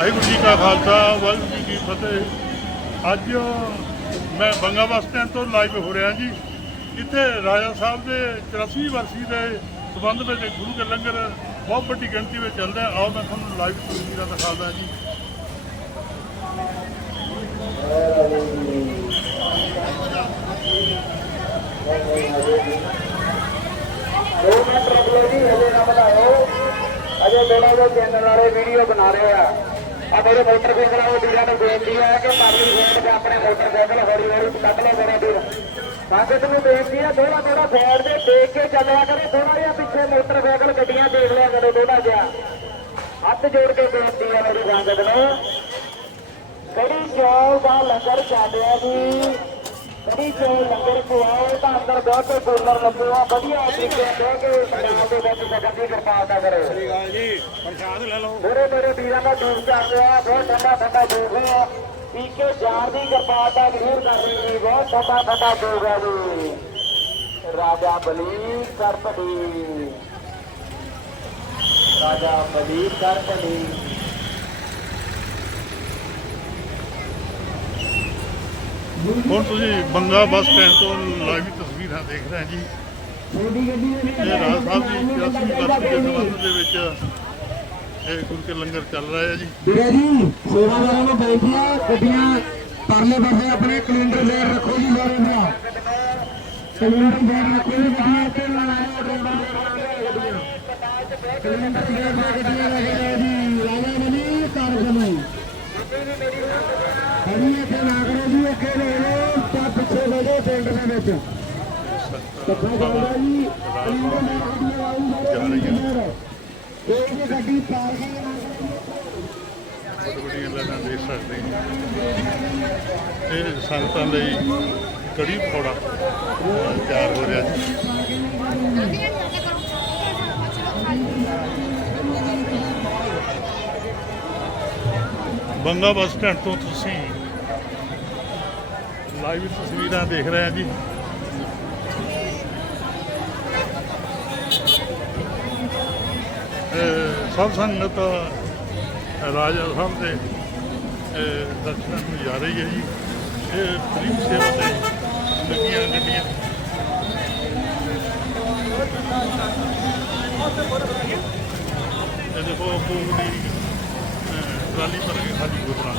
ਵਾਹਿਗੁਰੂ ਜੀ ਕਾ ਖਾਲਸਾ ਵਾਹਿਗੁਰੂ ਜੀ ਕੀ ਫਤਿਹ ਅੱਜ ਮੈਂ ਬੰਗਾ ਬੱਸ ਤੋਂ ਲਾਈਵ ਹੋ ਰਿਹਾ ਜੀ ਇੱਥੇ ਰਾਜਾ ਸਾਹਿਬ ਦੇ 84 ਵਰਸੀ ਦੇ ਸਬੰਧ ਵਿੱਚ ਗੁਰੂ ਕੇ ਲੰਗਰ ਬਹੁਤ ਵੱਡੀ ਗਿਣਤੀ ਵਿੱਚ ਚੱਲਦਾ ਹੈ ਆਓ ਮੈਂ ਤੁਹਾਨੂੰ ਲਾਈਵ ਦਾ ਦਿਖਾਉਂਦਾ ਜੀ ਦੋ ਮੈਂ ਰੱਖ ਜੀ ਇਹਦੇ ਨਾ ਬਣਾਓ ਅਜੇ ਥੋੜਾ ਜਿਹਾ ਚੈਨਲ ਵਾਲੇ ਵੀਡੀਓ ਬਣਾ ਰਹੇ ਆ ਆ ਮੋਟਰ ਮੋਟਰਸਾਈਕਲ ਵਾਲੇ ਵੀਰਾਂ ਨੂੰ ਬੇਨਤੀ ਹੈ ਕਿ ਪਾਰਕਿੰਗ ਰੋਡ ਤੇ ਆਪਣੇ ਮੋਟਰਸਾਈਕਲ ਹੌਲੀ ਹੌਲੀ ਕੱਢ ਲਓ ਜਰਾ ਵੀਰ ਸਾਗਤ ਨੂੰ ਬੇਨਤੀ ਹੈ ਥੋੜਾ ਥੋੜਾ ਫੋੜ ਦੇ ਦੇਖ ਕੇ ਚੱਲਿਆ ਕਰੋ ਥੋੜਾ ਜਿਹਾ ਪਿੱਛੇ ਮੋਟਰ ਮੋਟਰਸਾਈਕਲ ਗੱਡੀਆਂ ਦੇਖ ਲਿਆ ਕਰੋ ਥੋੜਾ ਜਿਹਾ ਹੱਥ ਜੋੜ ਕੇ ਬੇਨਤੀ ਹੈ ਮੇਰੀ ਸੰਗਤ ਨੂੰ ਕੜੀ ਚੌਲ ਦਾ ਲੰਗਰ ਚੱਲ ਰਿਹਾ ਜੀ ਕੜੀ ਚੌਲ ਲੰਗਰ ਖਵਾਓ ਨਾਲ ਬਹਿ ਕੇ ਕੋਲਰ ਲੱਭੋ ਆ ਵਧੀਆ ਤਰੀਕੇ ਨਾਲ ਕੇ ਪੰਜਾਬ ਦੇ ਵਿੱਚ ਮਗਰ ਕਿਰਪਾ ਕਿਰਪਾਲਤਾ ਕਰੋ ਸ੍ਰੀ ਗੱਲ ਜੀ ਪ੍ਰਸ਼ਾਦ ਲੈ ਲਓ ਮੇਰੇ ਮੇਰੇ ਵੀਰਾਂ ਦਾ ਦੂਰ ਚੱਲ ਆ ਬਹੁਤ ਠੰਡਾ ਠੰਡਾ ਦੂਰ ਰਹੇ ਆ ਪੀ ਜਾਰ ਦੀ ਦਾ ਜ਼ਰੂਰ ਕਰਨੀ ਜੀ ਬਹੁਤ ਠੰਡਾ ਠੰਡਾ ਦੂਰ ਹੈ ਜੀ ਰਾਜਾ ਬਲੀ ਕਰਪੜੀ ਰਾਜਾ ਬਲੀ ਕਰਪੜੀ ਹੁਣ ਤੁਸੀਂ ਬੰਗਾ ਬੱਸ ਸਟੈਂਡ ਤੋਂ ਲਾਈਵ ਬੈਠਾ ਦੇਖ ਰਿਹਾ ਜੀ ਇਹ ਰਾਜ ਸਾਹਿਬ ਜੀ 84 ਵਰਸ਼ ਦੇ ਦੇ ਵਿੱਚ ਇਹ ਗੁਰੂ ਕੇ ਲੰਗਰ ਚੱਲ ਰਿਹਾ ਹੈ ਜੀ ਵੀਰੇ ਜੀ ਸੇਵਾਦਾਰਾਂ ਨੂੰ ਬੇਨਤੀ ਗੱਡੀਆਂ ਪਰਲੇ ਪਰਦੇ ਆਪਣੇ ਕੈਲੰਡਰ ਲੈ ਰੱਖੋ ਜੀ ਸਾਰੇ ਦਾ ਕੈਲੰਡਰ ਲੈ ਰੱਖੋ ਜੀ ਗੱਡੀਆਂ ਤੇ ਲਾਇਆ ਗੱਡੀਆਂ ਕੈਲੰਡਰ ਲੇਅਰ ਗੱਡੀਆਂ ਰੱਖੋ ਜੀ ਰਾਜਾ ਬਣੀ ਕਾਰਜਮ ਹੈ ਹਰੀ ਇੱਥੇ ਨਾ ਕਰੋ ਜੀ ਅੱਗੇ ਲੈ ਲਓ ਤਾਂ ਪਿੱਛੇ ਲੈ ਜਾਓ ਟੈਂਡਰ ਦੇ ਵਿੱਚ ਜਾ ਰਹੀ ਹੈ ਬਹੁਤ ਵੱਡੀਆਂ ਲਾਈਨਾਂ ਦੇਖ ਸਕਦੇ ਇਹ ਸੰਤਾਂ ਲਈ ਕੜੀ ਫੋੜਾ ਅ, ਤਿਆਰ ਹੋ ਰਿਹਾ ਜੀ ਬੰਗਾ ਬੱਸ ਸਟੈਂਡ ਤੋਂ ਤੁਸੀਂ ਲਾਈਵ ਤਸਵੀਰਾਂ ਦੇਖ ਰਹੇ ਆ ਜੀ ਤੇ ਸਭ ਸੰਗਤ ਰਾਜਾ ਸਾਹਿਬ ਦੇ ਦਰਸ਼ਨਾਂ ਨੂੰ ਜਾ ਰਹੀ ਹੈ ਜੀ ਇਹ ਫ੍ਰੀ ਸੇਵਾ ਦੇ ਲੱਗੀਆਂ ਗੱਡੀਆਂ ਇਹ ਦੇਖੋ ਪੂਰੀ ਟਰਾਲੀ ਪਰ ਸਾਡੀ ਖਾਲੀ ਗੁਜ਼ਰਾਂ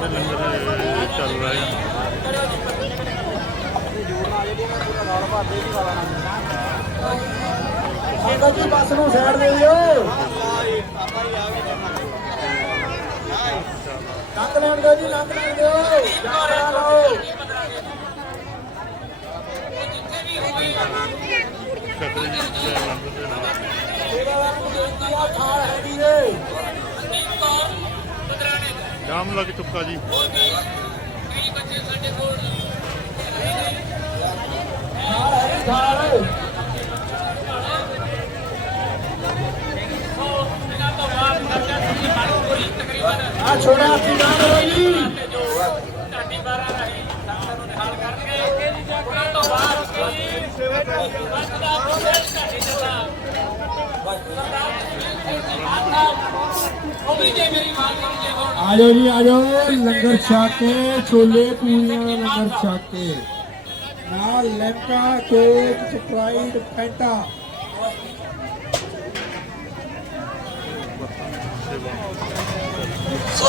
ਤੇ ਲੰਗਰ ਚੱਲ ਰਿਹਾ ਹੈ ਨਾਲ ਜਿਹੜੀ ਮੈਂ ਪੂਰਾ ਰੌਲ ਭਰਦੇ ਦੀ ਵਾਲਾ ਨਾ ਅੰਕਲ ਜੀ ਬੱਸ ਨੂੰ ਸਾਈਡ ਦੇ ਦਿਓ ਲੰਘ ਲੈਣ ਦਿਓ ਜੀ ਲੰਘ ਲੈਣ ਦਿਓ ਜਾਣਾ ਲਓ ਜਾਮ ਲੱਗ ਚੁੱਕਾ ਜੀ ਆ ਛੋੜਾ ਹੱਥੀ ਨਾ ਕਰੋ ਜੀ ਢਾਡੀ 12 ਰਹੀ ਸੰਤਾਂ ਨੂੰ ਨਿਹਾਲ ਕਰਨਗੇ ਉਹਨਾਂ ਤੋਂ ਬਾਅਦ ਸੇਵਾ ਕਰਕੇ ਦਾ ਪ੍ਰੋਗਰਾਮ ਢਾਡੀ ਆ ਜਾਓ ਜੀ ਆ ਜਾਓ ਲੰਗਰ ਛਕ ਕੇ ਛੋਲੇ ਪੂਰੀਆਂ ਲੰਗਰ ਛਕ ਕੇ ਨਾਲ ਲੈਕਾ ਕੇਕ ਸਪਰਾਈਟ ਫੈਂਟਾ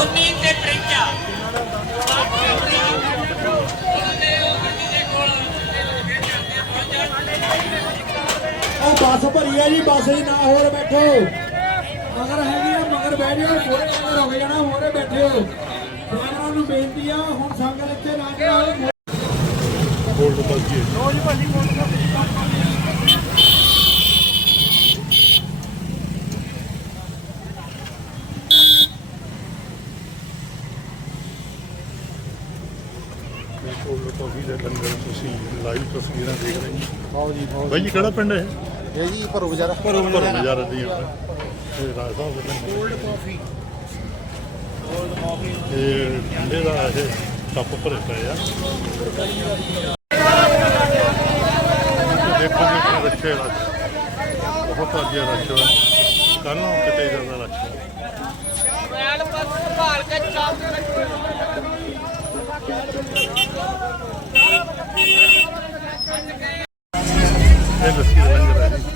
ਸੋਨੀ ਤੇ ਪ੍ਰਿੰਜਾ ਉਹ ਬੱਸ ਭਰੀ ਹੈ ਜੀ ਬੱਸ ਹੀ ਨਾ ਹੋਰ ਬੈਠੋ ਮਗਰ ਹੈਗੀ ਆ ਮਗਰ ਬਹਿ ਜਾਓ ਹੋਰ ਮਗਰ ਹੋ ਜਾਣਾ ਹੋਰੇ ਬੈਠਿਓ ਹੋ ਡਰਾਈਵਰਾਂ ਨੂੰ ਬੇਨਤੀ ਆ ਹੁਣ ਸੰਗਤ ਇੱਥੇ ਨਾ ਜਾਓ ਬੋਲ ਦੋ ਜੀ ਲੋ ਜੀ ਭਾਜੀ ਬੋਲ ਦੋ ਬਿਲਕੁਲ ਕੌਫੀ ਦੇ ਲੰਗਰ ਤੁਸੀਂ ਲਾਈਵ ਤਸਵੀਰਾਂ ਦੇਖ ਰਹੇ ਹੋ ਬਹੁਤ ਜੀ ਬਹੁਤ ਬਾਈ ਜੀ ਕਿਹੜਾ ਪਿੰਡ ਹੈ ਇਹ ਜੀ ਭਰੋ ਬਜ਼ਾਰ ਭਰੋ ਬਜ਼ਾਰ ਦੀ ਹੈ ਇਹ ਰਾਜਾ ਕੋਲਡ ਕੌਫੀ ਕੋਲਡ ਕੌਫੀ ਇਹ ਠੰਡੇ ਦਾ ਹੈ ਕੱਪ ਭਰੇ ਪਏ ਆ ਦੇਖੋ ਕਿ ਬੱਚੇ ਰੱਖ ਬਹੁਤ ਵਧੀਆ ਰੱਖ ਹੋਇਆ ਕੱਲ ਨੂੰ ਕਿਤੇ ਜ਼ਿਆਦਾ ਰੱਖ ਹੋਇਆ ਪਰ ਭਾਲ ਕੇ ਚਾਹ ਇਹ ਲੱਸੀ ਦਾ ਲੰਗਰ ਹੈ ਜੀ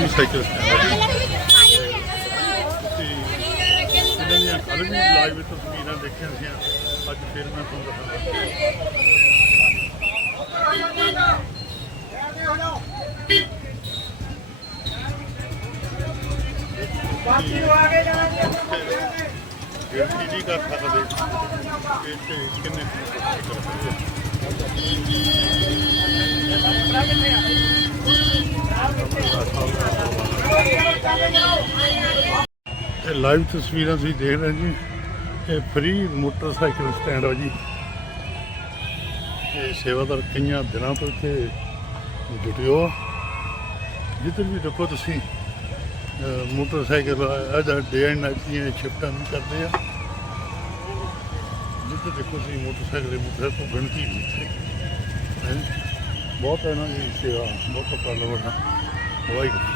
Just take this. ਅੱਜ ਵੀ ਤਸਵੀਰਾਂ ਦੇਖੀਆਂ ਸੀ ਅੱਜ ਫਿਰ ਮੈਂ ਤੁਹਾਨੂੰ ਦਿਖਾਵਾਂ ਬਾਕੀ ਉਹ ਆਗੇ ਜਾਣਗੇ ਜੀ ਜੀ ਕਰ ਸਕਦੇ ਇੱਥੇ ਕਿੰਨੇ ਕਰ ਸਕਦੇ ਇਹ ਲਾਈਵ ਤਸਵੀਰਾਂ ਤੁਸੀਂ ਦੇਖ ਰਹੇ ਜੀ ਇਹ ਫ੍ਰੀ ਮੋਟਰਸਾਈਕਲ ਸਟੈਂਡ ਹੋ ਜੀ ਇਹ ਸੇਵਾਦਾਰ ਕਈਆਂ ਦਿਨਾਂ ਤੋਂ ਇੱਥੇ ਜੁਟਿਓ ਹੋ ਵੀ ਦੇਖੋ ਤੁਸੀਂ ਮੋਟਰਸਾਈਕਲ ਅਜਾ ਡੇ ਐਂਡ ਨਾਈਟ ਇਹ ਸ਼ਿਫਟਾਂ ਨਹੀਂ ਕਰਦੇ ਆ ਜਿੱਧਰ ਦੇਖੋ ਤੁਸੀਂ ਮੋਟਰਸਾਈਕਲ ਦੇ ਮੁੱਦੇ ਤੋਂ ਗਣਤੀ ਵੀ ਹੈ ਬਹੁਤ ਇਹਨਾਂ ਦੀ ਸੇਵਾ ਬਹੁਤ ਪਰਲਵਣਾ ਵਾਹਿਗੁਰੂ